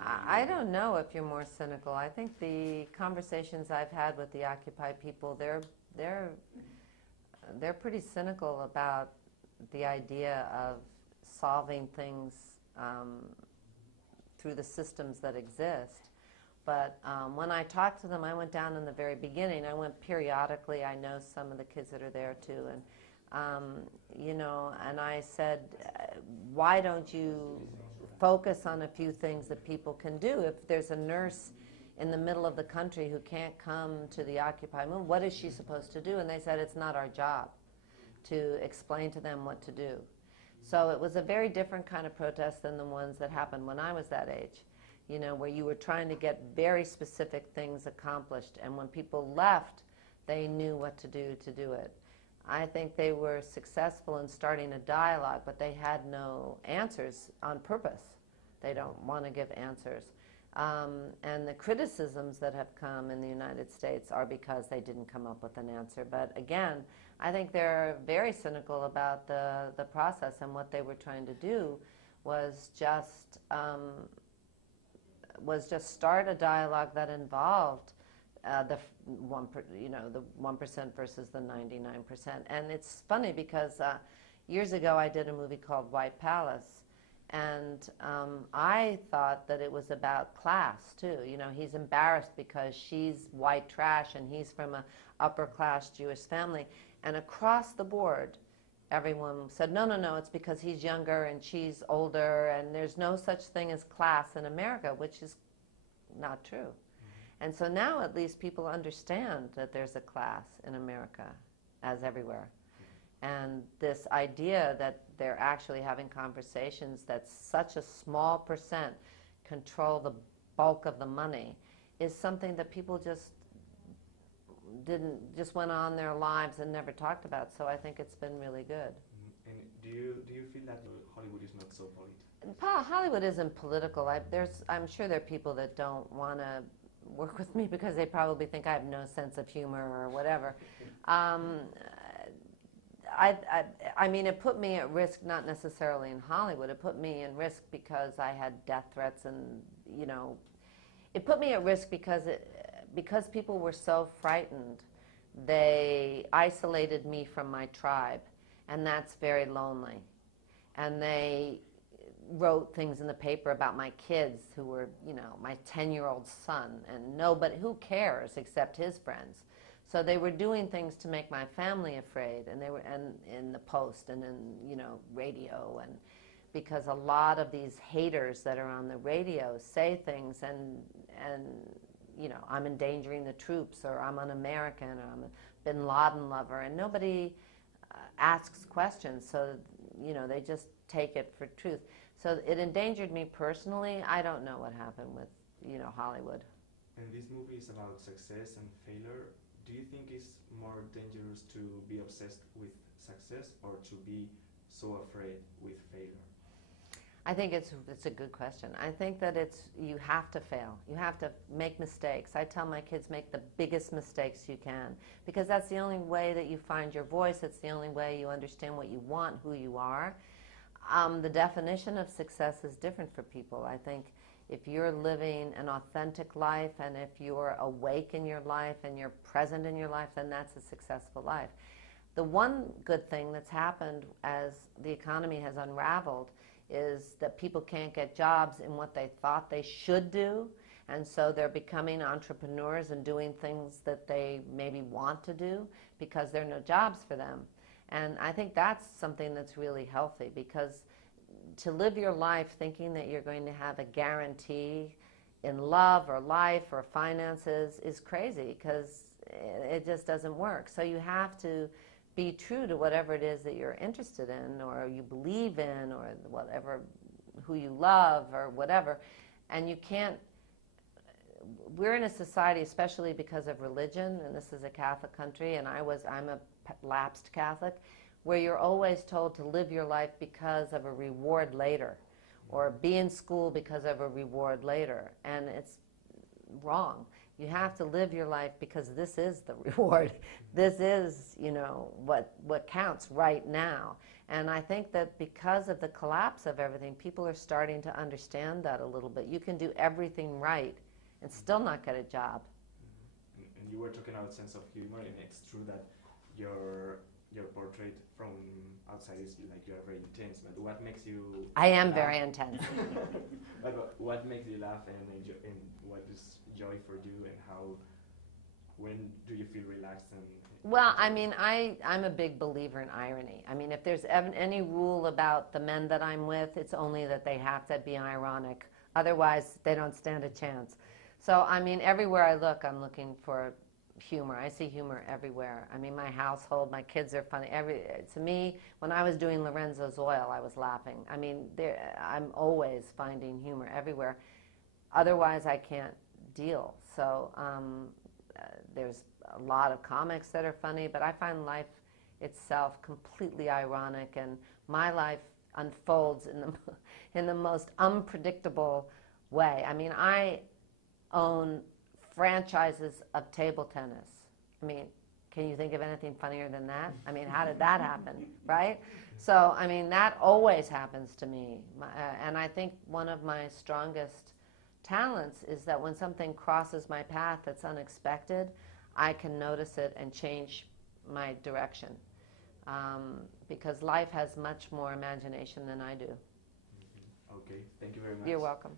I don't know if you're more cynical. I think the conversations I've had with the Occupy people, they're pretty cynical about the idea of solving things through the systems that exist. But when I talked to them, I went down in the very beginning. I went periodically. I know some of the kids that are there too, and and I said, why don't you focus on a few things that people can do? If there's a nurse in the middle of the country who can't come to the Occupy movement, what is she supposed to do? And they said, it's not our job to explain to them what to do. So it was a very different kind of protest than the ones that happened when I was that age, where you were trying to get very specific things accomplished. And when people left, they knew what to do it. I think they were successful in starting a dialogue, but they had no answers on purpose. They don't want to give answers. And the criticisms that have come in the United States are because they didn't come up with an answer. But again, I think they're very cynical about the process, and what they were trying to do was just start a dialogue that involved the 1% versus the 99%. And it's funny because years ago I did a movie called White Palace, and I thought that it was about class too. He's embarrassed because she's white trash and he's from a upper class Jewish family. And across the board, everyone said, no, it's because he's younger and she's older, and there's no such thing as class in America, which is not true. And so now at least people understand that there's a class in America, as everywhere. And this idea that they're actually having conversations that such a small percent control the bulk of the money is something that people just went on their lives and never talked about. So I think it's been really good. And do you feel that Hollywood is not so political? Hollywood isn't political. I'm sure there are people that don't want to work with me because they probably think I have no sense of humor or whatever. I mean, it put me at risk, not necessarily in Hollywood. It put me in risk because I had death threats, and it put me at risk because people were so frightened. They isolated me from my tribe, and that's very lonely. And they wrote things in the paper about my kids who were, my 10-year-old son, and nobody, who cares except his friends. So they were doing things to make my family afraid, and they were in the Post and in, radio, and because a lot of these haters that are on the radio say things and I'm endangering the troops, or I'm un-American, or I'm a Bin Laden lover, and nobody asks questions, so, they just take it for truth. So it endangered me personally. I don't know what happened with, Hollywood. And this movie is about success and failure. Do you think it's more dangerous to be obsessed with success or to be so afraid with failure? I think it's a good question. I think that you have to fail. You have to make mistakes. I tell my kids, make the biggest mistakes you can, because that's the only way that you find your voice. It's the only way you understand what you want, who you are. The definition of success is different for people. I think if you're living an authentic life, and if you're awake in your life and you're present in your life, then that's a successful life. The one good thing that's happened as the economy has unraveled is that people can't get jobs in what they thought they should do, and so they're becoming entrepreneurs and doing things that they maybe want to do because there are no jobs for them. And I think that's something that's really healthy, because to live your life thinking that you're going to have a guarantee in love or life or finances is crazy, because it just doesn't work. So you have to be true to whatever it is that you're interested in, or you believe in, or whatever, who you love, or whatever. And you can't, we're in a society, especially because of religion, and this is a Catholic country, and I'm a lapsed Catholic, where you're always told to live your life because of a reward later, or be in school because of a reward later. And it's wrong. You have to live your life because this is the reward. This is, you know, what counts right now. And I think that because of the collapse of everything, people are starting to understand that a little bit. You can do everything right and still not get a job. And you were talking about sense of humor, and it's true that your portrait from outside is like you're very intense. But what makes you? I am laugh? very intense. But what makes you laugh and enjoy, and what is joy for you, and how? When do you feel relaxed and? Well, I mean, I'm a big believer in irony. I mean, if there's any rule about the men that I'm with, it's only that they have to be ironic. Otherwise, they don't stand a chance. So, I mean, everywhere I look, I'm looking for humor. I see humor everywhere. I mean, my household, my kids are funny. To me, when I was doing Lorenzo's Oil, I was laughing. I mean, I'm always finding humor everywhere. Otherwise, I can't deal. So there's a lot of comics that are funny, but I find life itself completely ironic, and my life unfolds in the most unpredictable way. I mean, I own franchises of table tennis. I mean, can you think of anything funnier than that? I mean, how did that happen, right? So, I mean, that always happens to me. And I think one of my strongest talents is that when something crosses my path that's unexpected, I can notice it and change my direction. Because life has much more imagination than I do. Okay, thank you very much. You're welcome.